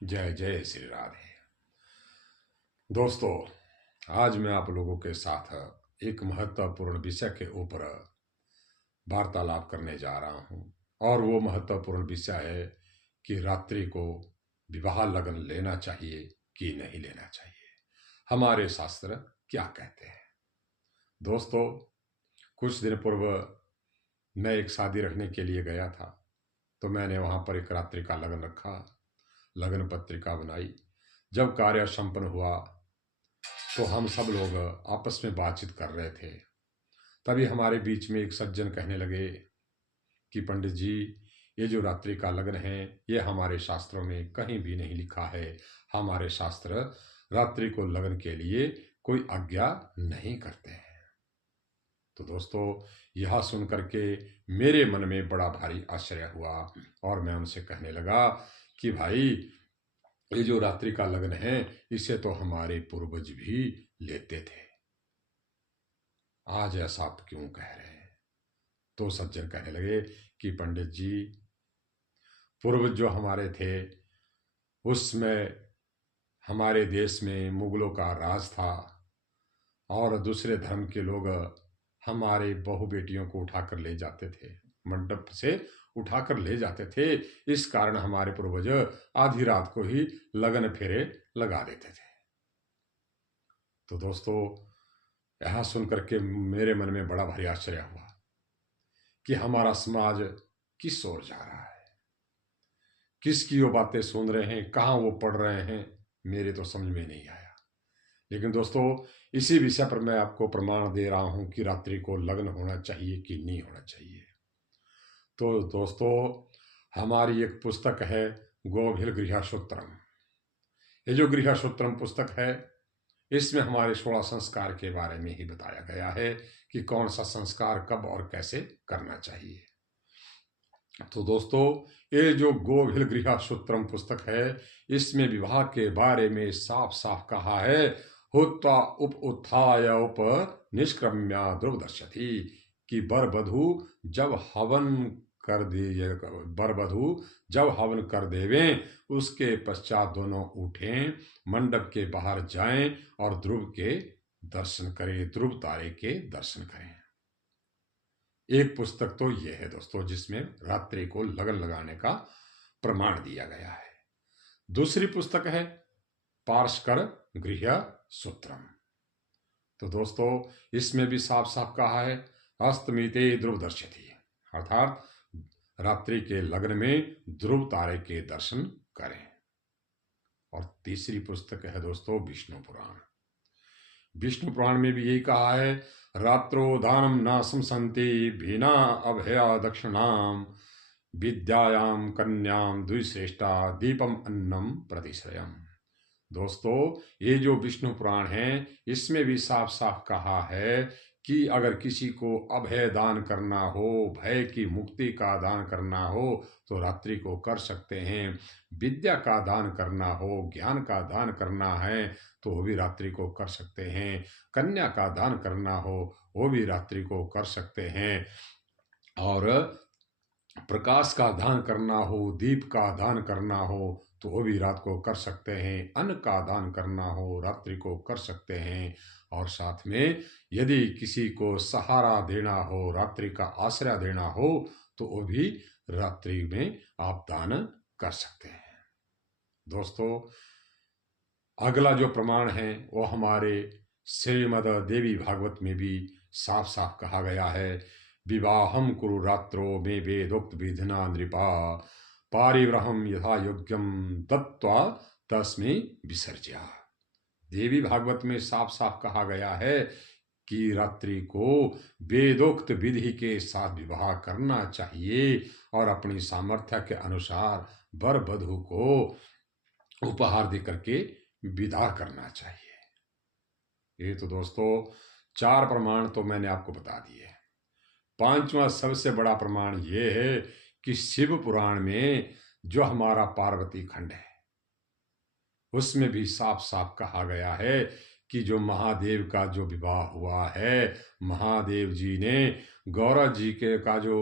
जय जय श्री राधे। दोस्तों, आज मैं आप लोगों के साथ एक महत्वपूर्ण विषय के ऊपर वार्तालाप करने जा रहा हूं और वो महत्वपूर्ण विषय है कि रात्रि को विवाह लगन लेना चाहिए कि नहीं लेना चाहिए। हमारे शास्त्र क्या कहते हैं। दोस्तों, कुछ दिन पूर्व मैं एक शादी रखने के लिए गया था, तो मैंने वहां पर एक रात्रि का लगन रखा, लगन पत्रिका बनाई। जब कार्य संपन्न हुआ तो हम सब लोग आपस में बातचीत कर रहे थे। तभी हमारे बीच में एक सज्जन कहने लगे कि पंडित जी, ये जो रात्रि का लगन है ये हमारे शास्त्रों में कहीं भी नहीं लिखा है। हमारे शास्त्र रात्रि को लगन के लिए कोई आज्ञा नहीं करते हैं। तो दोस्तों, यह सुन करके मेरे मन में बड़ा भारी आश्चर्य हुआ और मैं उनसे कहने लगा कि भाई, ये जो रात्रि का लगन है इसे तो हमारे पूर्वज भी लेते थे, आज ऐसा आप क्यों कह रहे हैं। तो सज्जन कहने लगे कि पंडित जी, पूर्वज जो हमारे थे उसमें हमारे देश में मुगलों का राज था और दूसरे धर्म के लोग हमारे बहू बेटियों को उठाकर ले जाते थे, मंडप से उठाकर ले जाते थे। इस कारण हमारे पूर्वज आधी रात को ही लगन फेरे लगा देते थे। तो दोस्तों, यह सुनकर के मेरे मन में बड़ा भारी आश्चर्य हुआ कि हमारा समाज किस ओर जा रहा है, किसकी वो बातें सुन रहे हैं, कहाँ वो पढ़ रहे हैं, मेरे तो समझ में नहीं आया। लेकिन दोस्तों, इसी विषय पर मैं आपको प्रमाण दे रहा हूं कि रात्रि को लग्न होना चाहिए कि नहीं होना चाहिए। तो दोस्तों, हमारी एक पुस्तक है गोभिल गृहसूत्रम। ये जो गृहसूत्रम पुस्तक है इसमें हमारे 16 संस्कार के बारे में ही बताया गया है कि कौन सा संस्कार कब और कैसे करना चाहिए। तो दोस्तों, ये जो गोभिल गृहसूत्रम पुस्तक है इसमें विवाह के बारे में साफ साफ कहा है, हुत्वा उप उत्थाय उप निष्क्रम्या ध्रुवदर्शति, कि वर वधु जब हवन कर दिए, वर वधु जब हवन कर देवें उसके पश्चात दोनों उठें, मंडप के बाहर जाएं और ध्रुव के दर्शन करें, ध्रुव तारे के दर्शन करें। एक पुस्तक तो यह है दोस्तों जिसमें रात्रि को लगन लगाने का प्रमाण दिया गया है। दूसरी पुस्तक है पारस्कर गृह सूत्रम। तो दोस्तों, इसमें भी साफ साफ कहा है अस्तमिते ध्रुव दर्शति, अर्थात रात्रि के लग्न में ध्रुव तारे के दर्शन करें। और तीसरी पुस्तक है दोस्तों विष्णु पुराण। विष्णु पुराण में भी यही कहा है रात्रो दानम न संसंति भीना अभया दक्षिणाम विद्यायाम कन्याम द्विश्रेष्ठा दीपम अन्नम प्रतिश्रयम। दोस्तों, ये जो विष्णु पुराण है इसमें भी साफ साफ कहा है कि अगर किसी को अभय दान करना हो, भय की मुक्ति का दान करना हो तो रात्रि को कर सकते हैं। विद्या का दान करना हो, ज्ञान का दान करना है तो वो भी रात्रि को कर सकते हैं। कन्या का दान करना हो वो भी रात्रि को कर सकते हैं। और प्रकाश का दान करना हो, दीप का दान करना हो तो वो भी रात को कर सकते हैं। अन्न का दान करना हो रात्रि को कर सकते हैं। और साथ में यदि किसी को सहारा देना हो, रात्रि का आश्रय देना हो तो वो भी रात्रि में आप दान कर सकते हैं। दोस्तों, अगला जो प्रमाण है वो हमारे श्रीमद देवी भागवत में भी साफ साफ कहा गया है विवाहम कुरु रात्रो में वेदोक्त विधिना नृपा पारिव्रहम यथा योग्यम दत्वा तस्मै विसर्ज्या। देवी भागवत में साफ साफ कहा गया है कि रात्रि को वेदोक्त विधि के साथ विवाह करना चाहिए और अपनी सामर्थ्य के अनुसार वर वधु को उपहार दे करके विदा करना चाहिए। ये तो दोस्तों 4 प्रमाण तो मैंने आपको बता दिए। 5वां सबसे बड़ा प्रमाण ये है कि शिव पुराण में जो हमारा पार्वती खंड है उसमें भी साफ साफ कहा गया है कि जो महादेव का जो विवाह हुआ है, महादेव जी ने गौरा जी के का जो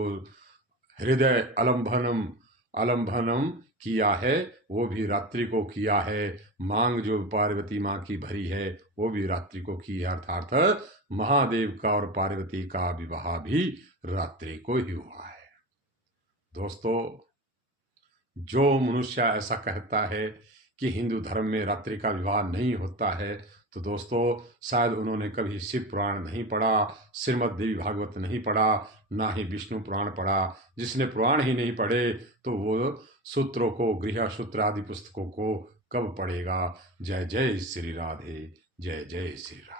हृदय अलंभनम किया है वो भी रात्रि को किया है, मांग जो पार्वती माँ की भरी है वो भी रात्रि को की है। अर्थात महादेव का और पार्वती का विवाह भी रात्रि को ही हुआ है। दोस्तों, जो मनुष्य ऐसा कहता है कि हिंदू धर्म में रात्रि का विवाह नहीं होता है, तो दोस्तों शायद उन्होंने कभी शिव पुराण नहीं पढ़ा, श्रीमद् देवी भागवत नहीं पढ़ा, ना ही विष्णु पुराण पढ़ा। जिसने पुराण ही नहीं पढ़े तो वो सूत्रों को, गृह सूत्र आदि पुस्तकों को कब पढ़ेगा। जय जय श्री राधे, जय जय श्री राधे।